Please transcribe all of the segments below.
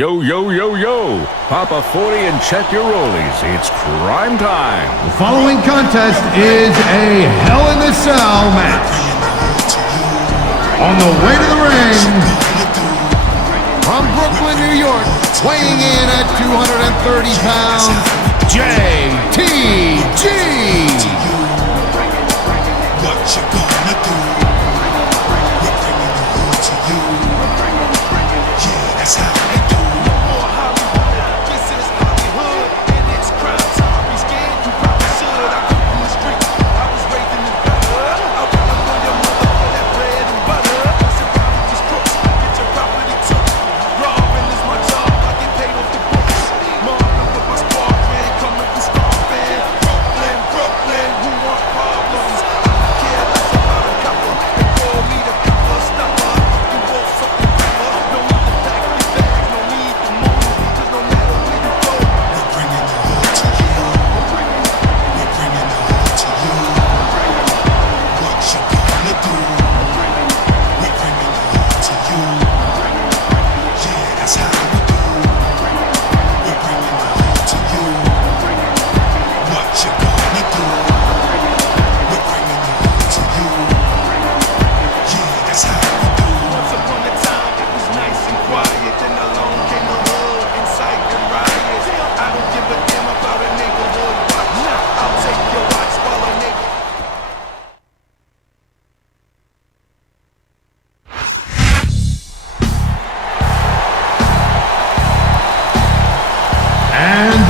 Yo, yo, yo, yo. Pop a 40 and check your rollies. It's crime time. The following contest is a Hell in a Cell match. On the way to the ring, from Brooklyn, New York, weighing in at 230 pounds, JTG. What you gonna do? We're bringing the hood to you. Yeah, that's how we do. This is Hollywood, and it's crime time. Be scared, you probably should. I come from the street, I was raised in the gutter. I run up on your mother for that bread and butter. I survive these crooks, get your property took. Robbing is my job, I get paid off the books. Marvin with my squad, man, coming from Scarfan. Brooklyn, who want problems?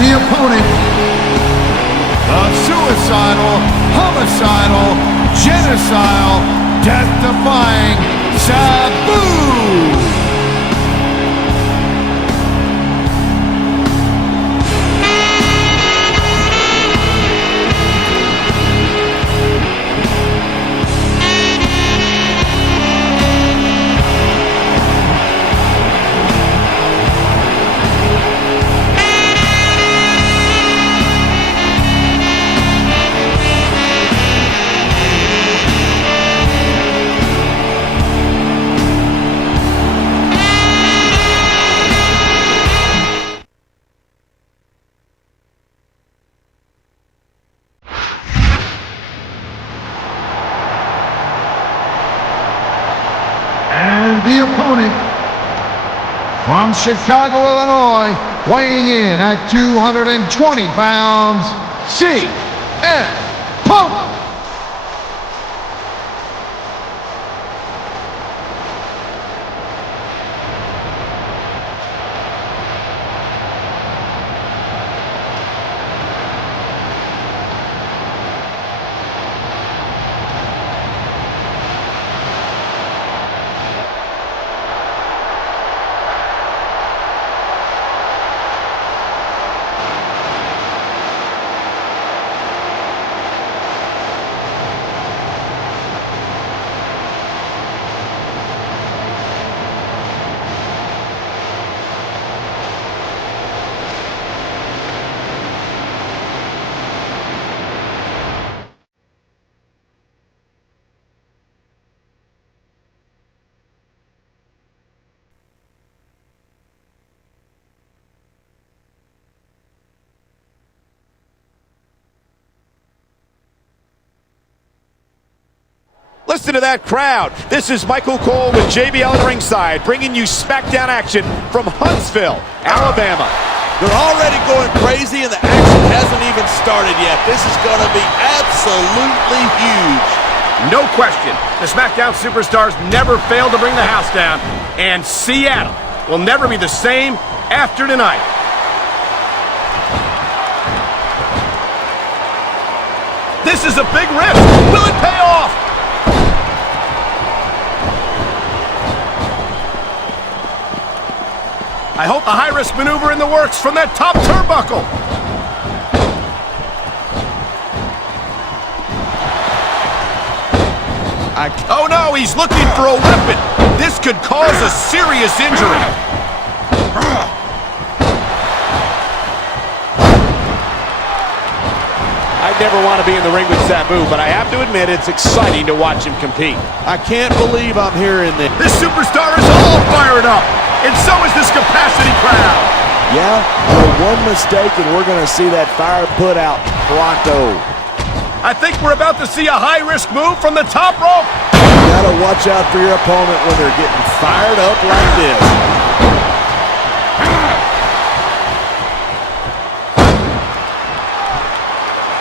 The opponent, the suicidal, homicidal, genocidal, death-defying Sabu! The opponent, from Chicago, Illinois, weighing in at 220 pounds, CM Punk. Listen to that crowd. This is Michael Cole with JBL at ringside, bringing you Smackdown action from Huntsville, Alabama. They're already going crazy, and the action hasn't even started yet. This is going to be absolutely huge. No question, the Smackdown superstars never fail to bring the house down, and Seattle will never be the same after tonight. This is a big risk. Will it pay off? I hope a high-risk maneuver in the works from that top turnbuckle. Oh no, he's looking for a weapon. This could cause a serious injury. I'd never want to be in the ring with Sabu, but I have to admit it's exciting to watch him compete. I can't believe I'm hearing this. This superstar is all fired up. and so is this capacity crowd. Yeah, one mistake and we're going to see that fire put out pronto. I think we're about to see a high-risk move from the top rope. You got to watch out for your opponent when they're getting fired up like this.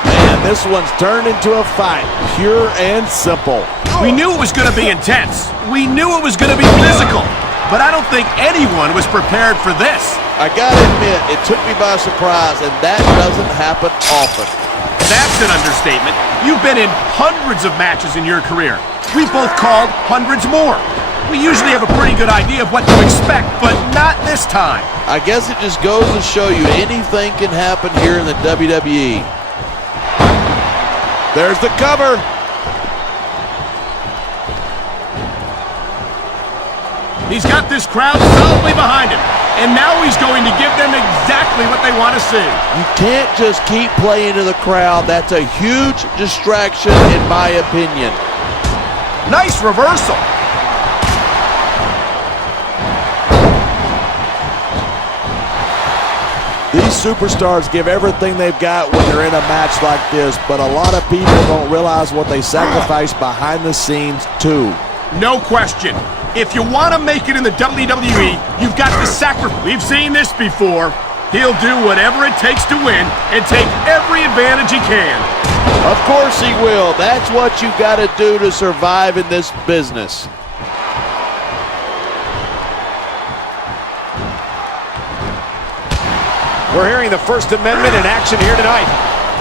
Man, this one's turned into a fight, pure and simple. We knew it was going to be intense. We knew it was going to be physical. But I don't think anyone was prepared for this. I got to admit, it took me by surprise, and that doesn't happen often. That's an understatement. You've been in hundreds of matches in your career. We've both called hundreds more. We usually have a pretty good idea of what to expect, but not this time. I guess it just goes to show you anything can happen here in the WWE. There's the cover. He's got this crowd solidly behind him, and now he's going to give them exactly what they want to see. You can't just keep playing to the crowd. That's a huge distraction, in my opinion. Nice reversal. These superstars give everything they've got when they're in a match like this, but a lot of people don't realize what they sacrifice behind the scenes, too. No question. If you want to make it in the WWE, you've got to sacrifice. We've seen this before. He'll do whatever it takes to win and take every advantage he can. Of course he will. That's what you've got to do to survive in this business. We're hearing the First Amendment in action here tonight.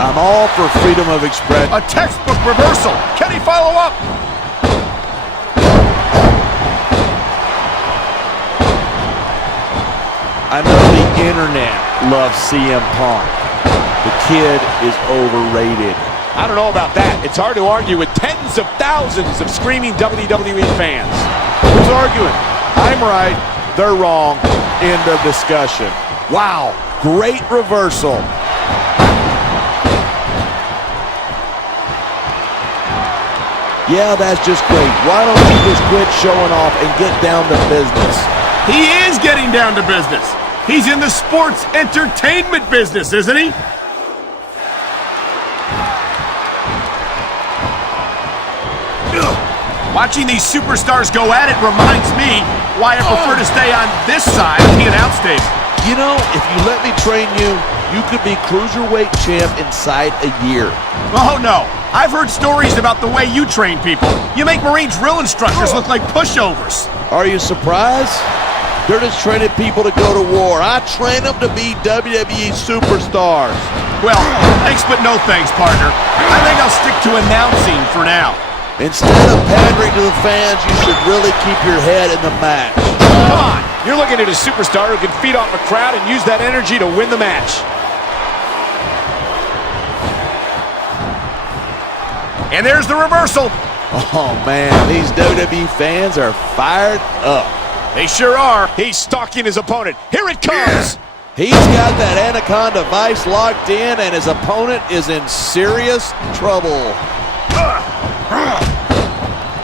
I'm all for freedom of expression. A textbook reversal. Can he follow up? I know the internet loves CM Punk. The kid is overrated. I don't know about that. It's hard to argue with tens of thousands of screaming WWE fans. Who's arguing? I'm right, they're wrong. End of discussion. Wow, great reversal. Yeah, that's just great. Why don't you just quit showing off and get down to business? He is getting down to business. He's in the sports entertainment business, isn't he? Watching these superstars go at it reminds me why I prefer to stay on this side of the announce table. You know, if you let me train you, you could be cruiserweight champ inside a year. Oh, no. I've heard stories about the way you train people. You make Marine drill instructors look like pushovers. Are you surprised? They're just training people to go to war. I train them to be WWE superstars. Well, thanks but no thanks, partner. I think I'll stick to announcing for now. Instead of pandering to the fans, you should really keep your head in the match. Come on, you're looking at a superstar who can feed off a crowd and use that energy to win the match. And there's the reversal. Oh, man, these WWE fans are fired up. They sure are. He's stalking his opponent. Here it comes. He's got that Anaconda Vice locked in, and his opponent is in serious trouble.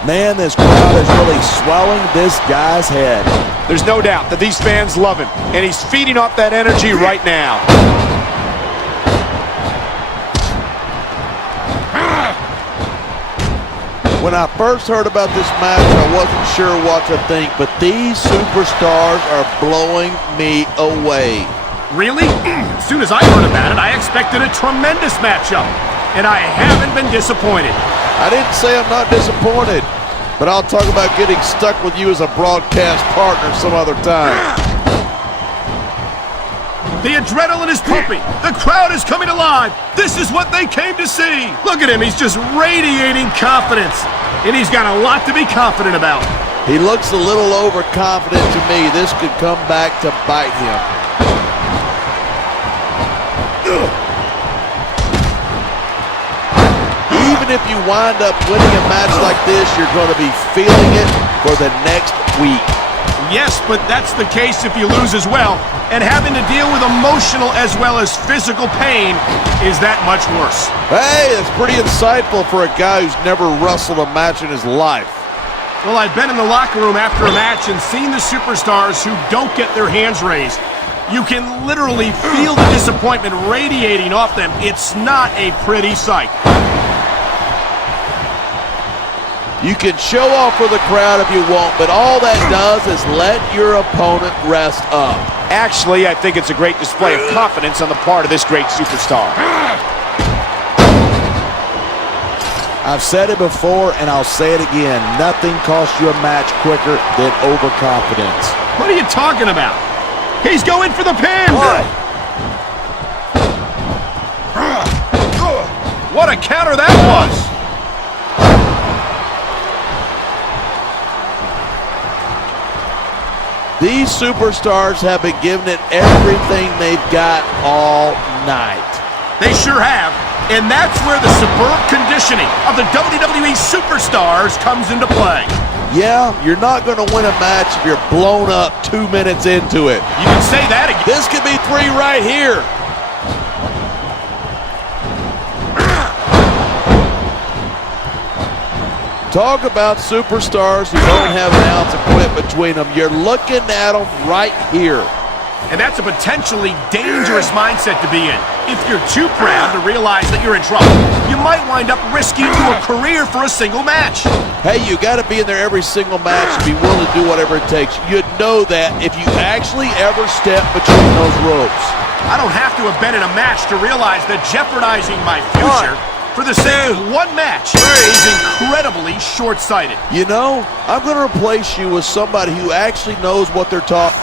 Man, this crowd is really swelling this guy's head. There's no doubt that these fans love him, and he's feeding off that energy right now. When I first heard about this match, I wasn't sure what to think, but these superstars are blowing me away. Really? As soon as I heard about it, I expected a tremendous matchup, and I haven't been disappointed. I didn't say I'm not disappointed, but I'll talk about getting stuck with you as a broadcast partner some other time. The adrenaline is pumping. The crowd is coming alive. This is what they came to see. Look at him. He's just radiating confidence, and he's got a lot to be confident about. He looks a little overconfident to me. This could come back to bite him. Even if you wind up winning a match like this, you're going to be feeling it for the next week. Yes, but that's the case if you lose as well. And having to deal with emotional as well as physical pain is that much worse. Hey, that's pretty insightful for a guy who's never wrestled a match in his life. Well, I've been in the locker room after a match and seen the superstars who don't get their hands raised. You can literally feel the disappointment radiating off them. It's not a pretty sight. You can show off for the crowd if you want, but all that does is let your opponent rest up. Actually, I think it's a great display of confidence on the part of this great superstar. I've said it before, and I'll say it again. Nothing costs you a match quicker than overconfidence. What are you talking about? He's going for the pin! What a counter that was! These superstars have been giving it everything they've got all night. They sure have. And that's where the superb conditioning of the WWE superstars comes into play. Yeah, you're not going to win a match if you're blown up 2 minutes into it. You can say that again. This could be 3 right here. Talk about superstars who don't have an ounce of quit between them. You're looking at them right here. And that's a potentially dangerous mindset to be in. If you're too proud to realize that you're in trouble, you might wind up risking your career for a single match. Hey, you got to be in there every single match and be willing to do whatever it takes. You'd know that if you actually ever step between those ropes. I don't have to have been in a match to realize that jeopardizing my future for the sake of one match is incredibly short-sighted. You know, I'm going to replace you with somebody who actually knows what they're talking.